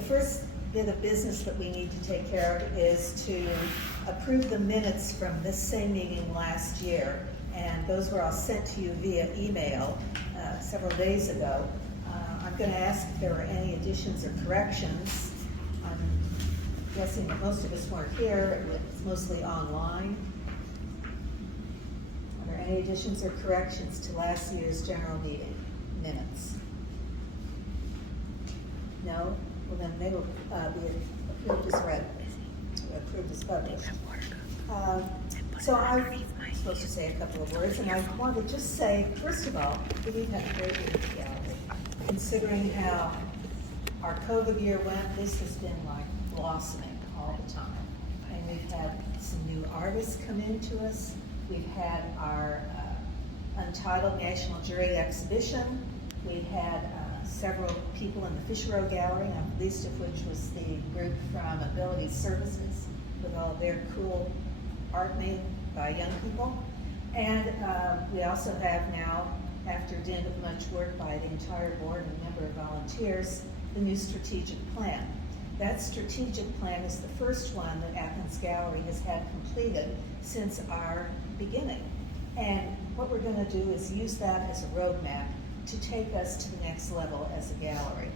The first bit of business that we need to take care of is to approve the minutes from this same meeting last year. And those were all sent to you via email several days ago. I'm going to ask if there were any additions or corrections. I'm guessing that most of us weren't here. It's mostly online. Are there any additions or corrections to last year's general meeting minutes? No? Well, then they will be approved as read, approved as published. So I'm supposed to say a couple of words, and I want to just say, first of all, that we've had a great year together. Considering how our COVID year went, this has been like blossoming all the time. And we've had some new artists come into us. We've had our Untitled National Jury Exhibition. We had several people in the Fisher Gallery, not the least of which was the group from Ability Services with all of their cool art made by young people. And we also have now, after dint of much work by the entire board and a number of volunteers, the new strategic plan. That strategic plan is the first one that Athens Gallery has had completed since our beginning. And what we're going to do is use that as a roadmap to take us to the next level as a gallery.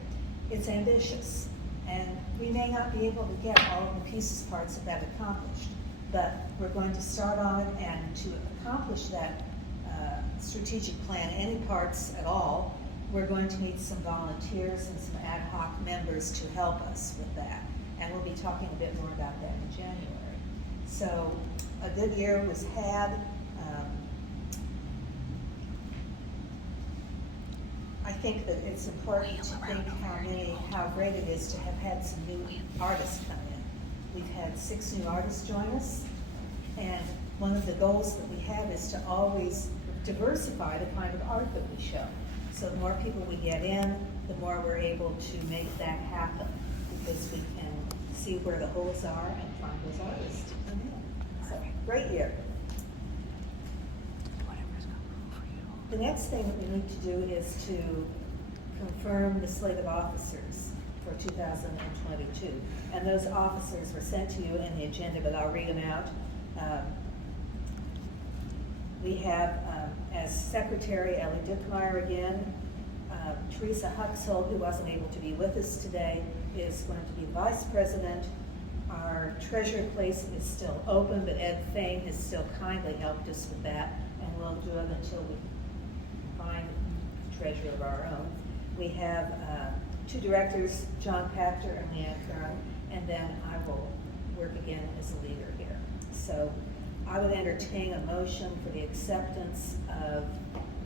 It's ambitious, and we may not be able to get all of the pieces parts of that accomplished, but we're going to start on it, and to accomplish that strategic plan, any parts at all, we're going to need some volunteers and some ad hoc members to help us with that. And we'll be talking a bit more about that in January. So a good year was had. I think that it's important to think how great it is to have had some new artists come in. We've had 6 new artists join us, and one of the goals that we have is to always diversify the kind of art that we show. So the more people we get in, the more we're able to make that happen, because we can see where the holes are and find those artists to come in. So, great year. The next thing that we need to do is to confirm the slate of officers for 2022. And those officers were sent to you in the agenda, but I'll read them out. We have as secretary Ellie Dickmeyer again. Teresa Huxhold, who wasn't able to be with us today, is going to be vice president. Our treasurer place is still open, but Ed Fain has still kindly helped us with that, and we'll do it until we find a treasurer of our own. We have 2 directors, John Pachter and Leanne Kern, and then I will work again as a leader here. So I would entertain a motion for the acceptance of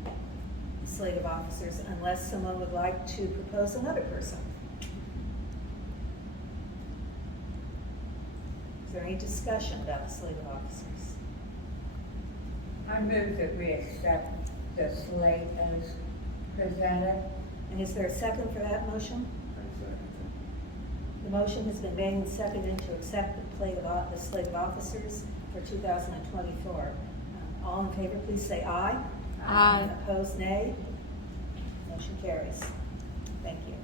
the slate of officers, unless someone would like to propose another person. Is there any discussion about the slate of officers? I move that we accept the slate as presented. And is there a second for that motion? The motion has been made and seconded to accept the slate of officers for 2024. All in favor, please say aye. Aye. Opposed, nay. Motion carries. Thank you.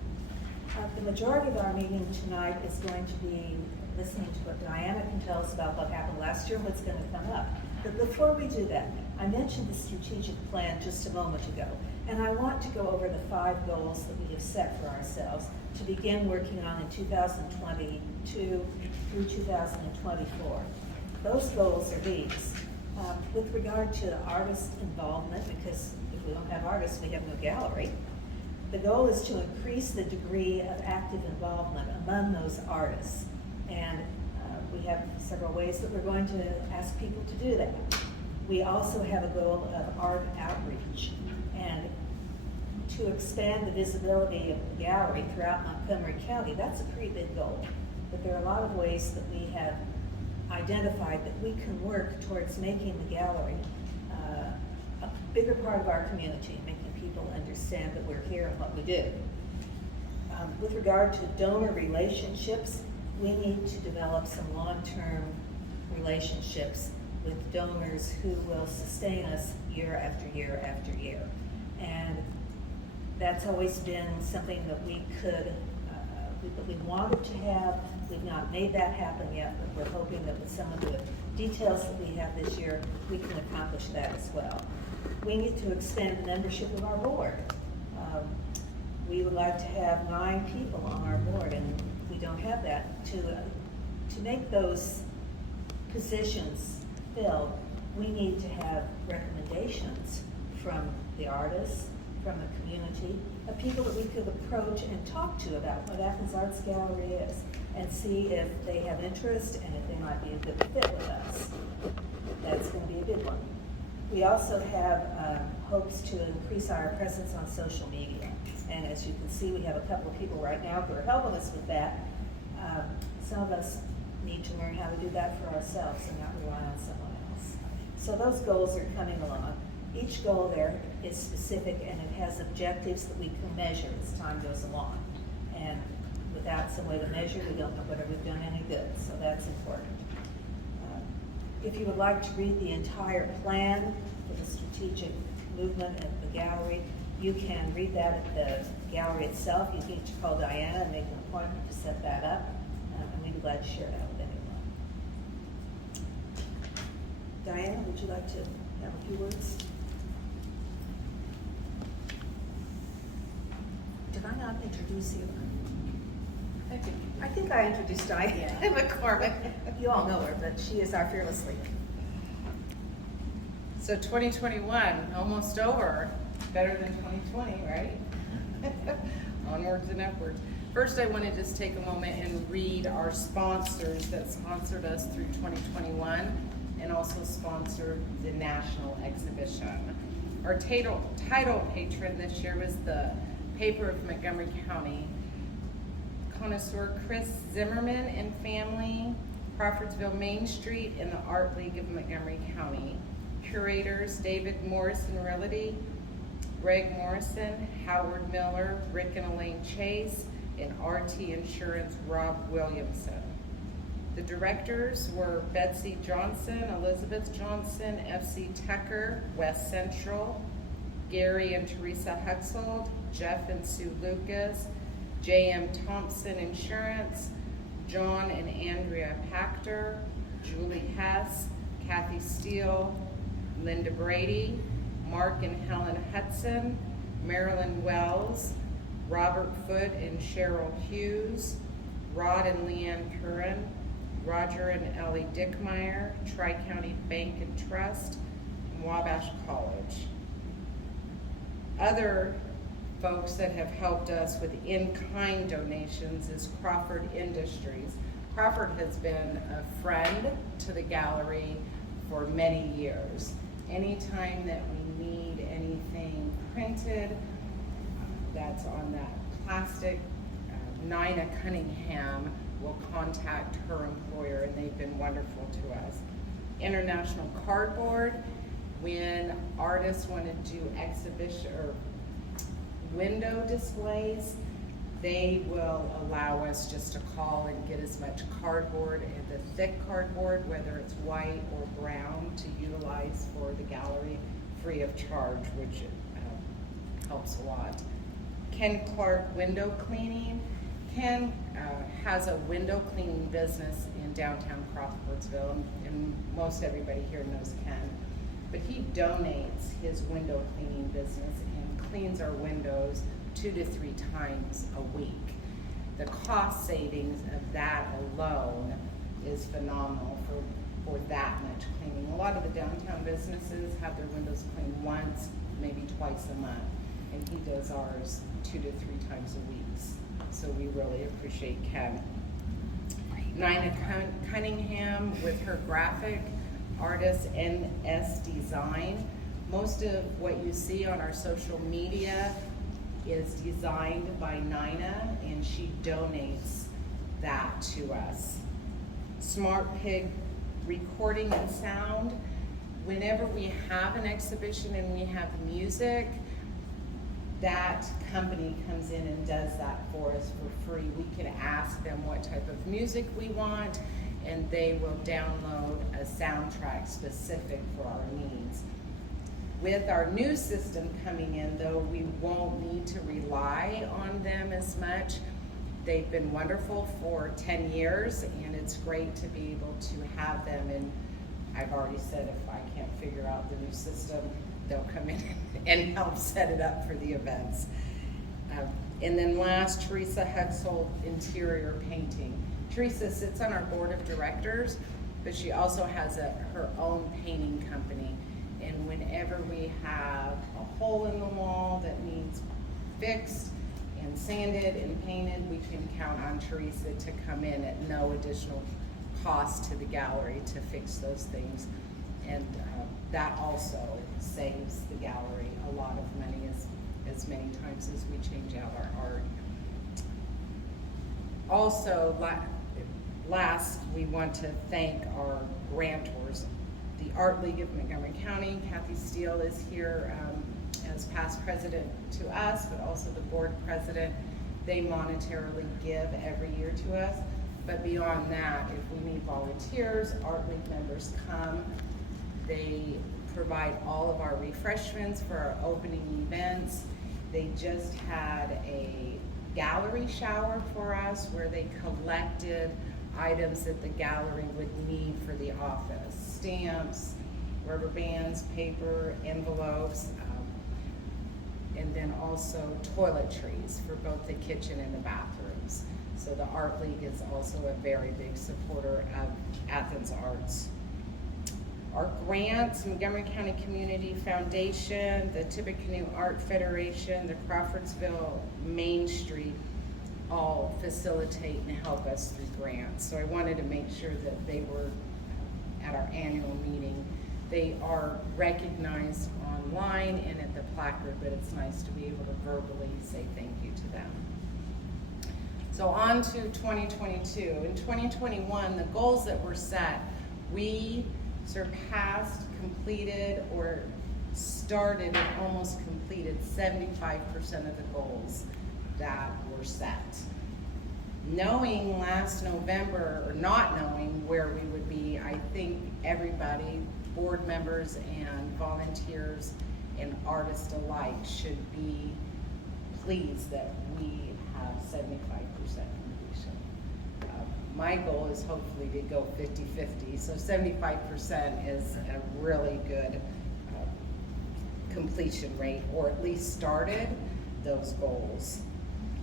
The majority of our meeting tonight is going to be listening to what Diana can tell us about what happened last year and what's going to come up. But before we do that, I mentioned the strategic plan just a moment ago, and I want to go over the 5 goals that we have set for ourselves to begin working on in 2022 through 2024. Those goals are these. With regard to artist involvement, because if we don't have artists, we have no gallery, the goal is to increase the degree of active involvement among those artists. And we have several ways that we're going to ask people to do that. We also have a goal of art outreach, and to expand the visibility of the gallery throughout Montgomery County. That's a pretty big goal, but there are a lot of ways that we have identified that we can work towards making the gallery a bigger part of our community, making people understand that we're here and what we do. With regard to donor relationships, we need to develop some long-term relationships with donors who will sustain us year after year after year. And that's always been something that we could that we wanted to have. We've not made that happen yet, but we're hoping that with some of the details that we have this year, we can accomplish that as well. We need to expand the membership of our board. We would like to have 9 people on our board, and we don't have that. To make those positions filled, we need to have recommendations from the artists, from the community, of people that we could approach and talk to about what Athens Arts Gallery is, and see if they have interest and if they might be a good fit with us. That's going to be a big one. We also have hopes to increase our presence on social media. And as you can see, we have a couple of people right now who are helping us with that. Some of us need to learn how to do that for ourselves and not rely on someone else. So those goals are coming along. Each goal there is specific and it has objectives that we can measure as time goes along. And without some way to measure, we don't know whether we've done any good, so that's important. If you would like to read the entire plan for the strategic movement at the gallery, you can read that at the gallery itself. You need to call Diana and make an appointment to set that up, and we'd be glad to share that with anyone. Diana, would you like to have a few words? Did I not introduce you? I think I introduced Diana McCormick. You all know her, but she is our fearless leader. So 2021, almost over. Better than 2020, right? Onwards and upwards. First, I want to just take a moment and read our sponsors that sponsored us through 2021 and also sponsored the national exhibition. Our title patron this year was the paper of Montgomery County. Connoisseur Chris Zimmerman and family, Crawfordsville Main Street, and the Art League of Montgomery County. Curators David Morrison Realty, Greg Morrison, Howard Miller, Rick and Elaine Chase, and RT Insurance Rob Williamson. The directors were Betsy Johnson, Elizabeth Johnson, FC Tucker, West Central, Gary and Teresa Huxold, Jeff and Sue Lucas, J.M. Thompson Insurance, John and Andrea Pachter, Julie Hess, Kathy Steele, Linda Brady, Mark and Helen Hudson, Marilyn Wells, Robert Foote and Cheryl Hughes, Rod and Leanne Curran, Roger and Ellie Dickmeyer, Tri-County Bank and Trust, and Wabash College. Other folks that have helped us with in-kind donations is Crawford Industries. Crawford has been a friend to the gallery for many years. Anytime that we need anything printed that's on that plastic, Nina Cunningham will contact her employer, and they've been wonderful to us. International Cardboard, when artists want to do exhibition or window displays, they will allow us just to call and get as much cardboard, and the thick cardboard, whether it's white or brown, to utilize for the gallery free of charge, which helps a lot. Ken Clark Window Cleaning. Ken has a window cleaning business in downtown Crawfordsville, and most everybody here knows Ken. But he donates his window cleaning business and cleans our windows 2 to 3 times a week. The cost savings of that alone is phenomenal for that much cleaning. A lot of the downtown businesses have their windows cleaned once, maybe twice a month, and he does ours 2 to 3 times a week. So we really appreciate Ken. Nina Cunningham with her graphic artist NS Design. Most of what you see on our social media is designed by Nina, and she donates that to us. Smart Pig Recording and Sound. Whenever we have an exhibition and we have music, that company comes in and does that for us for free. We can ask them what type of music we want, and they will download a soundtrack specific for our needs. With our new system coming in, though, we won't need to rely on them as much. They've been wonderful for 10 years, and it's great to be able to have them. And I've already said if I can't figure out the new system, they'll come in and help set it up for the events. And then last, Teresa Hexel, interior painting. Teresa sits on our board of directors, but she also has her own painting company. And whenever we have a hole in the wall that needs fixed and sanded and painted, we can count on Teresa to come in at no additional cost to the gallery to fix those things. And that also saves the gallery a lot of money as many times as we change out our art. Also, last, we want to thank our grantors. The Art League of Montgomery County, Kathy Steele is here as past president to us, but also the board president. They monetarily give every year to us. But beyond that, if we need volunteers, Art League members come. They provide all of our refreshments for our opening events. They just had a gallery shower for us where they collected items that the gallery would need for the office. Stamps, rubber bands, paper, envelopes, and then also toiletries for both the kitchen and the bathrooms. So the Art League is also a very big supporter of Athens Arts. Our grants, Montgomery County Community Foundation, the Tippecanoe Art Federation, the Crawfordsville Main Street, all facilitate and help us through grants. So I wanted to make sure that they were at our annual meeting. They are recognized online and at the placard, but it's nice to be able to verbally say thank you to them. So on to 2022. In 2021, the goals that were set, we surpassed, completed, or started and almost completed 75% of the goals that were set. Knowing last November, or not knowing where we would be, I think everybody, board members and volunteers and artists alike, should be pleased that we have 75% completion. My goal is hopefully to go 50-50, so 75% is a really good completion rate, or at least started those goals.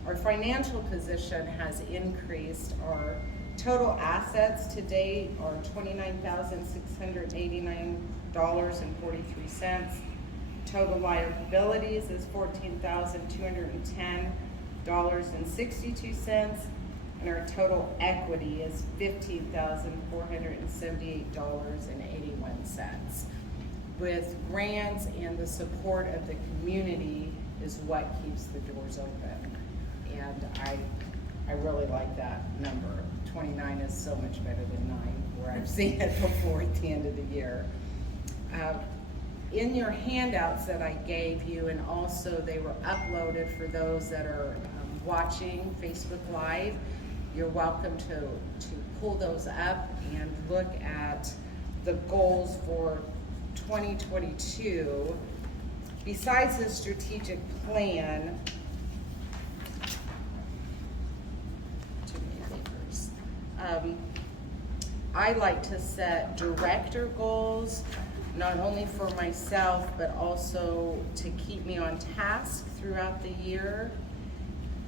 Our financial position has increased. Our total assets to date are $29,689.43. Total liabilities is $14,210.62. And our total equity is $15,478.81. With grants and the support of the community is what keeps the doors open. And I really like that number. 29 is so much better than 9, where I've seen it before at the end of the year. In your handouts that I gave you, and also they were uploaded for those that are watching Facebook Live, you're welcome to pull those up and look at the goals for 2022. Besides the strategic plan, I like to set director goals, not only for myself, but also to keep me on task throughout the year.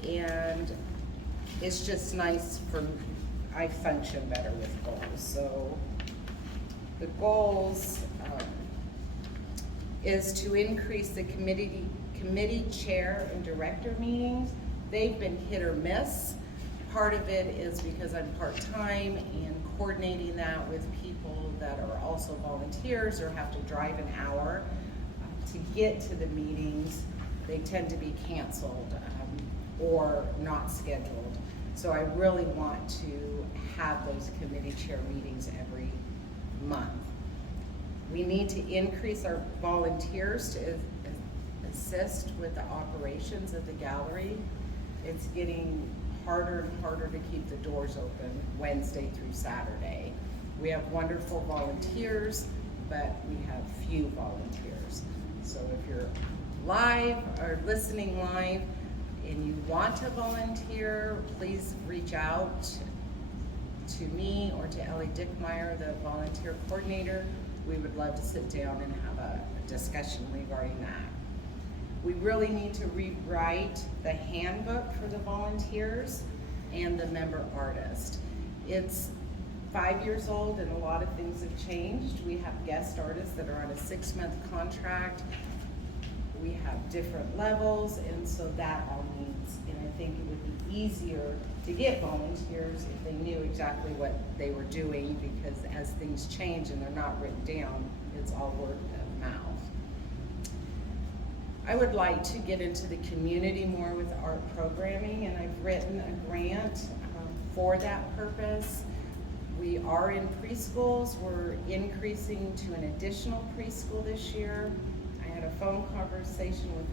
And it's just nice I function better with goals. So the goals is to increase the committee chair and director meetings. They've been hit or miss. Part of it is because I'm part-time, and coordinating that with people that are also volunteers or have to drive an hour to get to the meetings, they tend to be canceled or not scheduled. So I really want to have those committee chair meetings every month. We need to increase our volunteers to assist with the operations of the gallery. It's getting harder and harder to keep the doors open Wednesday through Saturday. We have wonderful volunteers, but we have few volunteers. So if you're live or listening live, and you want to volunteer, please reach out to me or to Ellie Dickmeyer, the volunteer coordinator. We would love to sit down and have a discussion regarding that. We really need to rewrite the handbook for the volunteers and the member artist. It's 5 years old and a lot of things have changed. We have guest artists that are on a 6-month contract. We have different levels, and so that all needs, and I think it would be easier to get volunteers if they knew exactly what they were doing, because as things change and they're not written down, it's all word of mouth. I would like to get into the community more with art programming, and I've written a grant for that purpose. We are in preschools. We're increasing to an additional preschool this year. I had a phone conversation with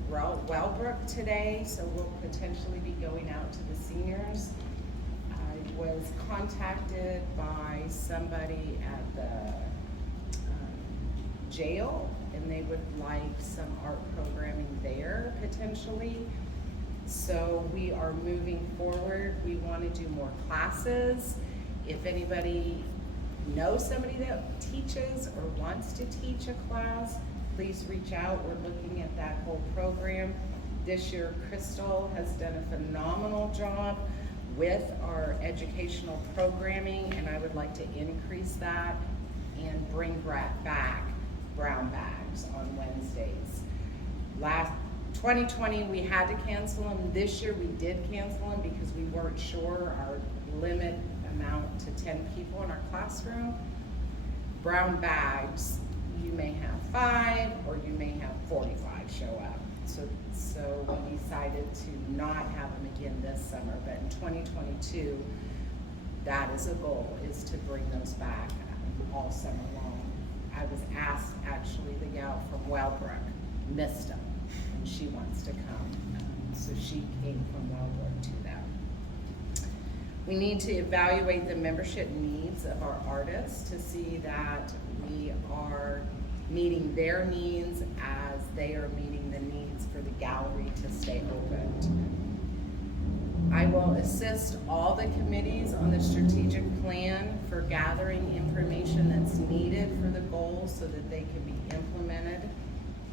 Wellbrook today, so we'll potentially be going out to the seniors. I was contacted by somebody at the jail, and they would like some art programming there potentially. So we are moving forward. We want to do more classes. If anybody knows somebody that teaches or wants to teach a class, please reach out. We're looking at that whole program. This year, Crystal has done a phenomenal job with our educational programming, and I would like to increase that and bring back brown bags on Wednesdays. Last 2020, we had to cancel them. This year, we did cancel them because we weren't sure our limit amount to 10 people in our classroom. Brown bags, you may have 5 or you may have 45 show up. So we decided to not have them again this summer, but in 2022, that is a goal, is to bring those back all summer long. I was asked, actually, the gal from Wellbrook missed them, and she wants to come. So she came from Wellbrook to them. We need to evaluate the membership needs of our artists to see that we are meeting their needs as they are meeting the needs for the gallery to stay open. I will assist all the committees on the strategic plan for gathering information that's needed for the goals so that they can be implemented.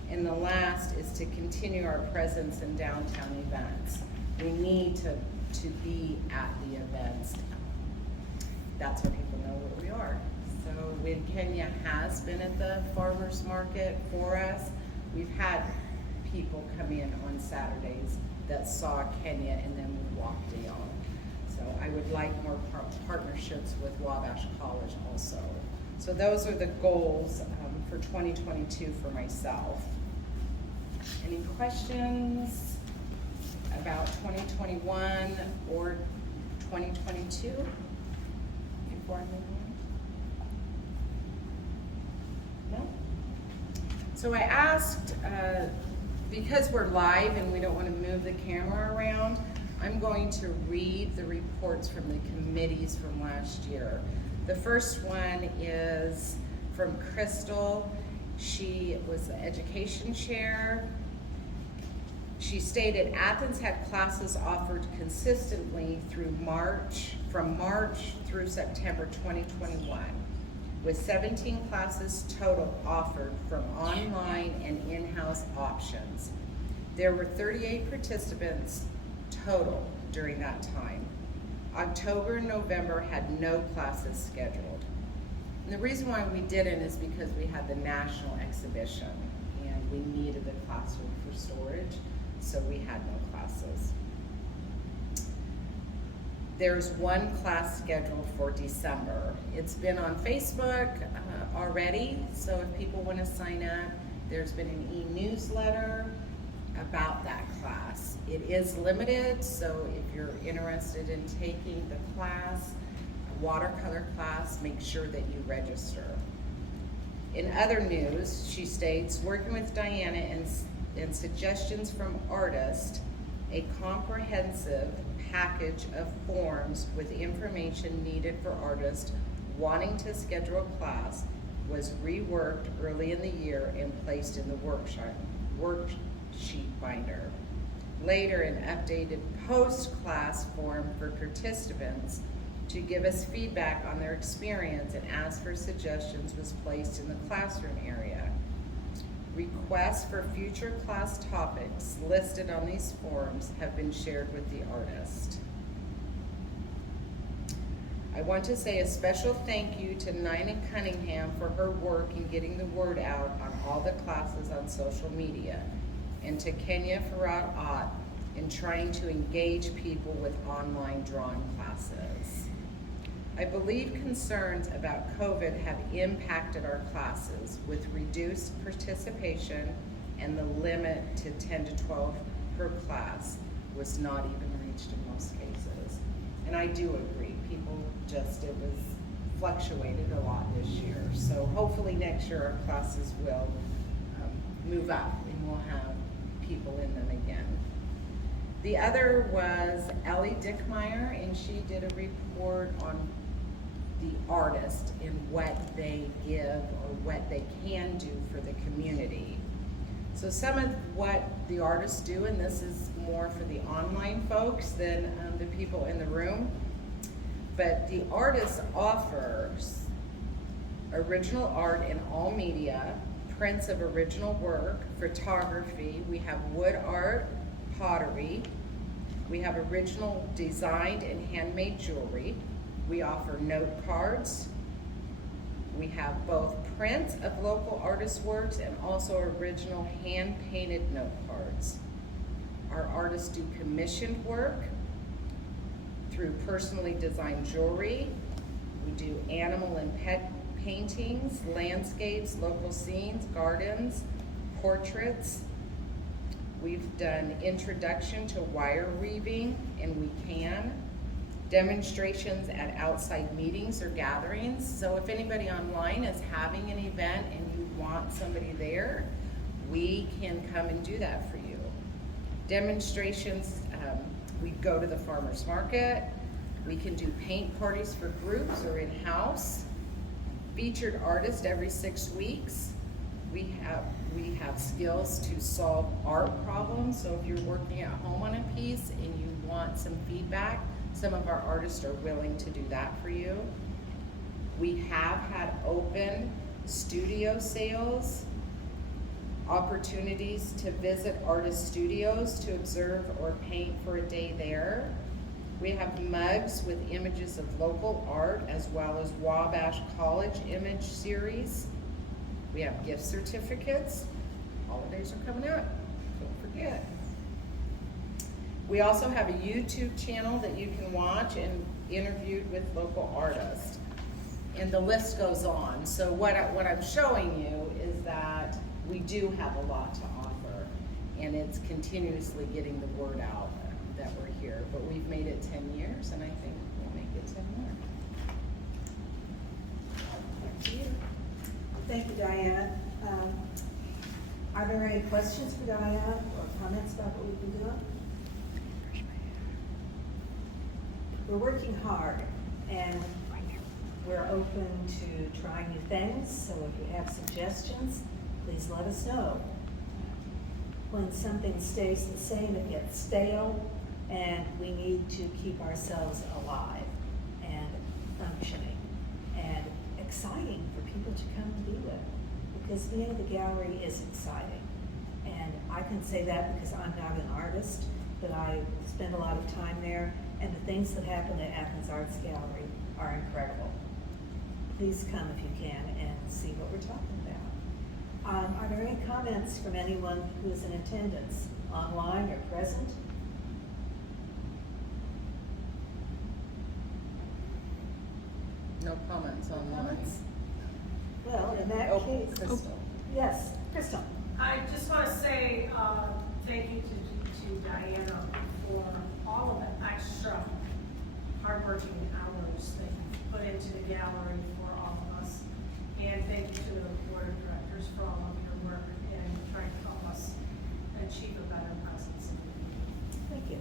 And the last is to continue our presence in downtown events. We need to be at the events. That's where people know where we are. So when Kenya has been at the farmers market for us, we've had people come in on Saturdays that saw Kenya and then we walked down. So I would like more partnerships with Wabash College also. So those are the goals for 2022 for myself. Any questions about 2021 or 2022 before I move on? No? So I asked, because we're live and we don't want to move the camera around, I'm going to read the reports from the committees from last year. The first one is from Crystal. She was the education chair. She stated Athens had classes offered consistently from March through September 2021, with 17 classes total offered from online and in-house options. There were 38 participants total during that time. October and November had no classes scheduled. And the reason why we didn't is because we had the national exhibition and we needed the classroom for storage, so we had no classes. There's one class scheduled for December. It's been on Facebook already, so if people want to sign up, there's been an e-newsletter about that class. It is limited, so if you're interested in taking the class, a watercolor class, make sure that you register. In other news, she states, working with Diana and suggestions from artists, a comprehensive package of forms with information needed for artists wanting to schedule a class was reworked early in the year and placed in the worksheet binder. Later, an updated post-class form for participants to give us feedback on their experience and ask for suggestions was placed in the classroom area. Requests for future class topics listed on these forms have been shared with the artist. I want to say a special thank you to Nina Cunningham for her work in getting the word out on all the classes on social media, and to Kenya Farad Ott in trying to engage people with online drawing classes. I believe concerns about COVID have impacted our classes with reduced participation, and the limit to 10 to 12 per class was not even reached in most cases. And I do agree, people just, it was fluctuated a lot this year. So hopefully next year our classes will move up and we'll have people in them again. The other was Ellie Dickmeyer, and she did a report on the artist and what they give or what they can do for the community. So some of what the artists do, and this is more for the online folks than the people in the room, but the artist offers original art in all media, prints of original work, photography, we have wood art, pottery, we have original designed and handmade jewelry, we offer note cards, we have both prints of local artists' works and also original hand-painted note cards. Our artists do commissioned work through personally designed jewelry. We do animal and pet paintings, landscapes, local scenes, gardens, portraits. We've done introduction to wire weaving, and we can. Demonstrations at outside meetings or gatherings. So if anybody online is having an event and you want somebody there, we can come and do that for you. Demonstrations, we go to the farmer's market. We can do paint parties for groups or in-house. Featured artist every 6 weeks. We have skills to solve art problems. So if you're working at home on a piece and you want some feedback, some of our artists are willing to do that for you. We have had open studio sales, opportunities to visit artist studios to observe or paint for a day there. We have mugs with images of local art as well as Wabash College image series. We have gift certificates. Holidays are coming up, don't forget. We also have a YouTube channel that you can watch and interviewed with local artists. And the list goes on. So what I'm showing you is that we do have a lot to offer, and it's continuously getting the word out that we're here. But we've made it 10 years, and I think we'll make it 10 more. Back to you. Thank you, Diana. Are there any questions for Diana or comments about what we've been doing? We're working hard, and we're open to trying new things, so if you have suggestions, please let us know. When something stays the same, it gets stale, and we need to keep ourselves alive and functioning and exciting for people to come and be with. Because being at the gallery is exciting. And I can say that because I'm not an artist, but I spend a lot of time there, and the things that happen at Athens Arts Gallery are incredible. Please come if you can and see what we're talking about. Are there any comments from anyone who is in attendance, online or present? No comments online. Comments? Well, in that Oh, case, Crystal. yes, Crystal. I just want to say thank you to Diana for all of the extra hardworking hours that you put into the gallery for all of us. And thank you to the board of directors for all of your work in trying to help us achieve a better presence. Thank you.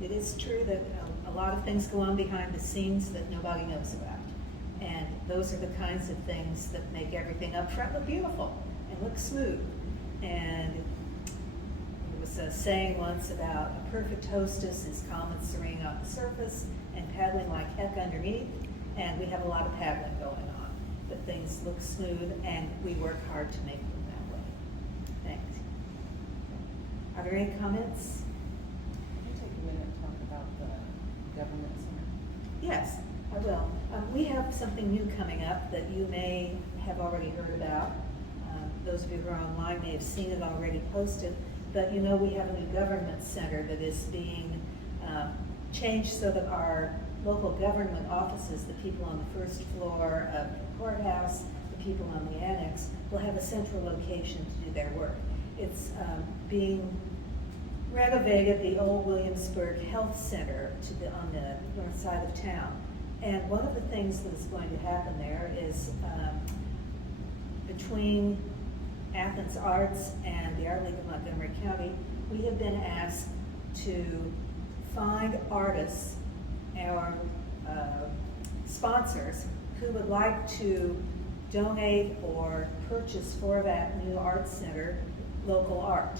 It is true that a lot of things go on behind the scenes that nobody knows about. And those are the kinds of things that make everything up front look beautiful and look smooth. And it was was a saying once about a perfect hostess is calm and serene on the surface and paddling like heck underneath. And we have a lot of paddling going on, but things look smooth and we work hard to make them that way. Thanks. Are there any comments? Can you take a minute and talk about the government center? Yes, I will. We have something new coming up that you may have already heard about. Those of you who are online may have seen it already posted, but you know we have a new government center that is being changed so that our local government offices, the people on the first floor of the courthouse, the people on the annex, will have a central location to do their work. It's being renovated, the old Williamsburg Health Center on the north side of town. And one of the things that is going to happen there is between Athens Arts and the Art League of Montgomery County, we have been asked to find artists, our sponsors, who would like to donate or purchase for that new art center local art.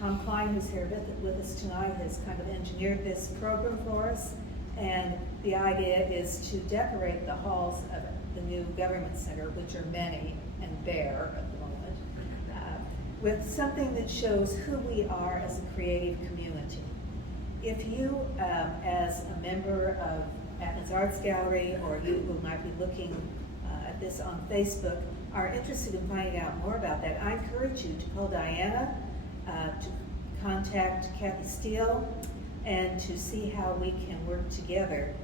Tom Klein, who's here with us tonight, has kind of engineered this program for us, and the idea is to decorate the halls of the new government center, which are many and bare at the moment, with something that shows who we are as a creative community. If you, as a member of Athens Arts Gallery, or you who might be looking at this on Facebook, are interested in finding out more about that, I encourage you to call Diana, to contact Kathy Steele, and to see how we can work together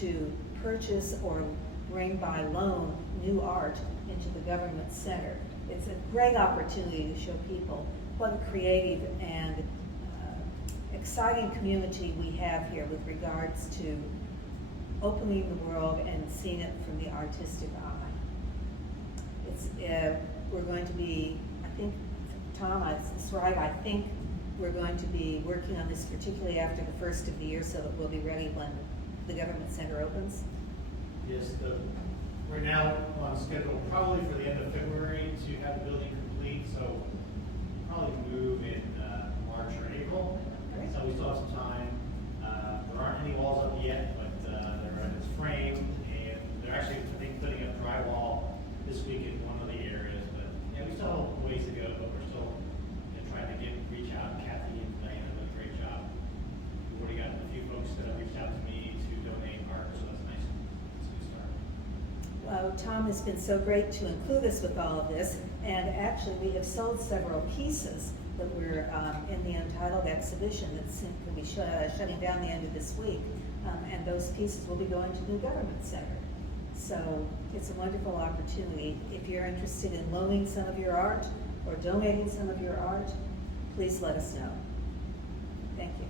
to purchase or bring by loan new art into the government center. It's a great opportunity to show people what a creative and exciting community we have here with regards to opening the world and seeing it from the artistic eye. It's, we're going to be, I think, Tom, it's right, I think we're going to be working on this particularly after the first of the year so that we'll be ready when the government center opens. Yes, right now on schedule probably for the end of February to have the building complete, so probably move in March or April. Great. So we still have some time. There aren't any walls up yet, but it's framed, and they're actually, I think, putting up drywall this week in one of the areas. But yeah, we still have ways to go, but we're still trying to reach out. Kathy and Diana did a great job. We've already got a few folks that have reached out to me to donate art, so that's nice. It's a good start. Well, Tom has been so great to include us with all of this, and actually we have sold several pieces that we're in the Untitled exhibition that's going to be shutting down the end of this week, and those pieces will be going to the government center. So it's a wonderful opportunity. If you're interested in loaning some of your art or donating some of your art, please let us know. Thank you.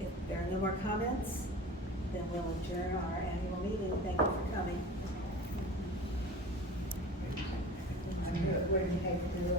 If there are no more comments, then we'll adjourn our annual meeting. Thank you for coming. I'm good. Where do you take the